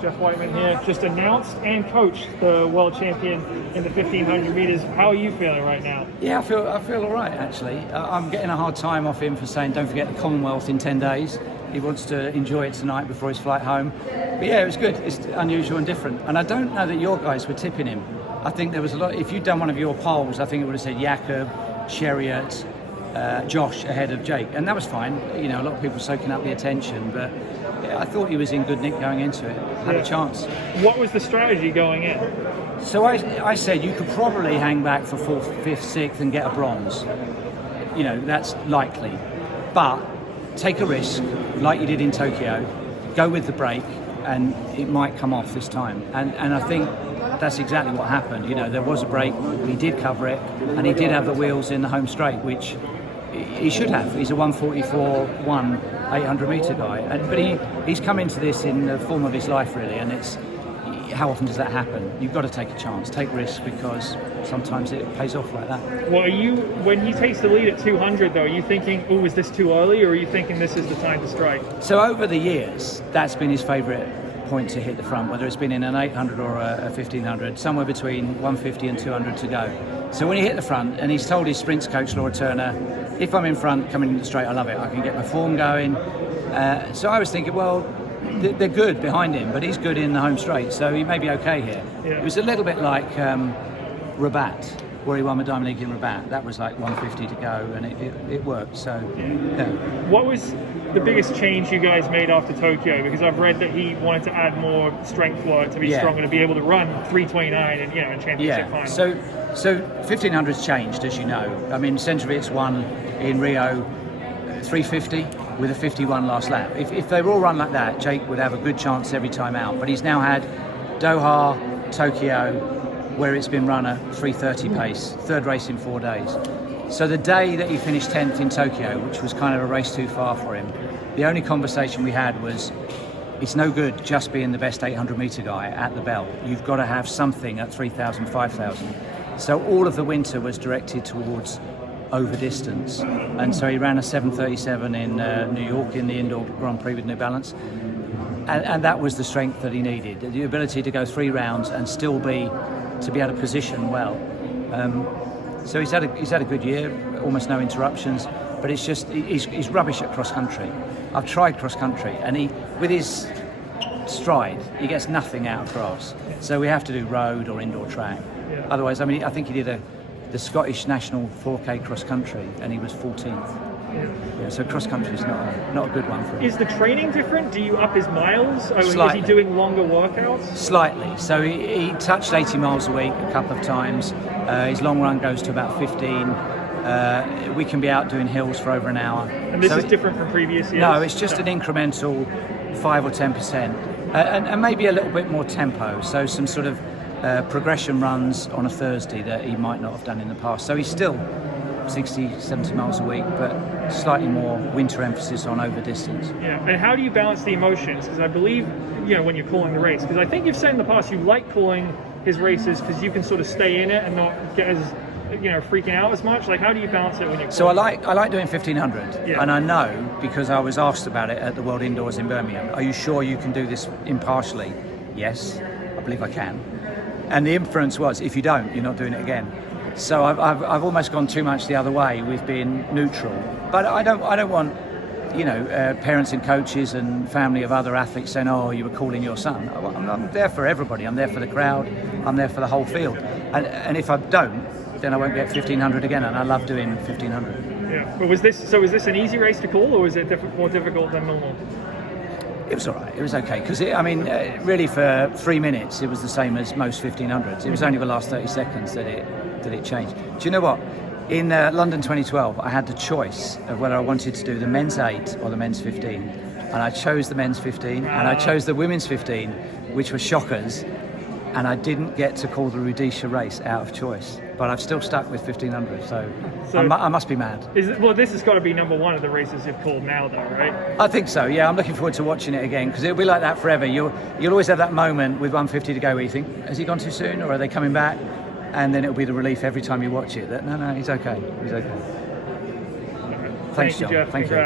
Geoff Wightman here, just announced and coached the world champion in the 1500 meters. How are you feeling right now? Yeah, I feel all right, actually. I'm getting a hard time off him for saying don't forget the Commonwealth in 10 days. He wants to enjoy it tonight before his flight home. But yeah, it was good. It's unusual and different. And I don't know that your guys were tipping him. I think there was a lot. If you'd done one of your polls, I think it would have said Jakob, Chariot, Josh ahead of Jake. And that was fine. You know, a lot of people soaking up the attention. But yeah, I thought he was in good nick going into it. Had a chance. What was the strategy going in? So I said you could probably hang back for 4th, 5th, 6th and get a bronze. You know, that's likely. But take a risk, like you did in Tokyo, go with the break, and it might come off this time. And I think that's exactly what happened. You know, there was a break, he did cover it, and he did have the wheels in the home straight, which he should have. He's a 144-1 800-metre guy. But he's come into this in the form of his life, really, and it's how often does that happen? You've got to take a chance, take risks, because sometimes it pays off like that. Well, when he takes the lead at 200, though, are you thinking, oh, is this too early, or are you thinking this is the time to strike? So over the years, that's been his favourite point to hit the front, whether it's been in an 800 or a 1500, somewhere between 150 and 200 to go. So when he hit the front, and he's told his sprints coach, Laura Turner, if I'm in front, coming in the straight, I love it. I can get my form going. So I was thinking, well, they're good behind him, but he's good in the home straight, so he may be okay here. Yeah. It was a little bit like Rabat, where he won the Diamond League in Rabat. That was like 150 to go, and it worked. So, yeah. What was the biggest change you guys made after Tokyo? Because I've read that he wanted to add more strength work to be stronger, to be able to run 329 and in championship final. So 1500's changed, as you know. I mean, Centrovic's won in Rio 350 with a 51 last lap. If they were all run like that, Jake would have a good chance every time out. But he's now had Doha, Tokyo, where it's been run at 3:30 pace, third race in 4 days. So the day that he finished 10th in Tokyo, which was kind of a race too far for him, the only conversation we had was, it's no good just being the best 800-metre guy at the belt. You've got to have something at 3,000, 5,000. So all of the winter was directed towards over distance, and so he ran a 7:37 in New York in the indoor Grand Prix with New Balance, and that was the strength that he needed, the ability to go 3 rounds and still be able to position well. So he's had a good year, almost no interruptions, but it's just he's rubbish at cross country. I've tried cross country, and with his stride he gets nothing out of cross, so we have to do road or indoor track. Otherwise, I mean, I think he did the Scottish National 4K cross country, and he was 14th. Yeah, so cross country is not a good one for him. Is the training different? Do you up his miles? Or Slightly. Is he doing longer workouts? Slightly. So he touched 80 miles a week a couple of times. His long run goes to about 15. We can be out doing hills for over an hour. And this is different from previous years? No, it's just an incremental 5 or 10%, and maybe a little bit more tempo. So some sort of progression runs on a Thursday that he might not have done in the past. So he's still 60, 70 miles a week, but slightly more winter emphasis on over distance. Yeah, and how do you balance the emotions? Because I believe, when you're calling the race, because I think you've said in the past you like calling his races because you can sort of stay in it and not get as, freaking out as much. Like, how do you balance it when you're calling? So I like doing 1500, and I know because I was asked about it at the World Indoors in Birmingham. Are you sure you can do this impartially? Yes, I believe I can. And the inference was, if you don't, you're not doing it again. So I've almost gone too much the other way with being neutral. But I don't want, parents and coaches and family of other athletes saying, "Oh, you were calling your son." I'm there for everybody. I'm there for the crowd. I'm there for the whole field. And if I don't, then I won't get 1500 again. And I love doing 1500. Yeah. But was this an easy race to call, or was it more difficult than normal? It was all right. It was okay because really for 3 minutes it was the same as most 1500s. It was only the last 30 seconds that it changed. Do you know what? In London 2012, I had the choice of whether I wanted to do the men's 8 or the men's 15, and I chose the men's 15, and I chose the women's 15, which were shockers, and I didn't get to call the Rhodesia race out of choice. But I've still stuck with 1500, so I must be mad. This has got to be number one of the races you've called now, though, right? I think so, yeah. I'm looking forward to watching it again, because it'll be like that forever. You'll always have that moment with 150 to go where you think, has he gone too soon, or are they coming back? And then it'll be the relief every time you watch it that, no, he's okay. He's okay. Thanks, John. Geoff. Thank you.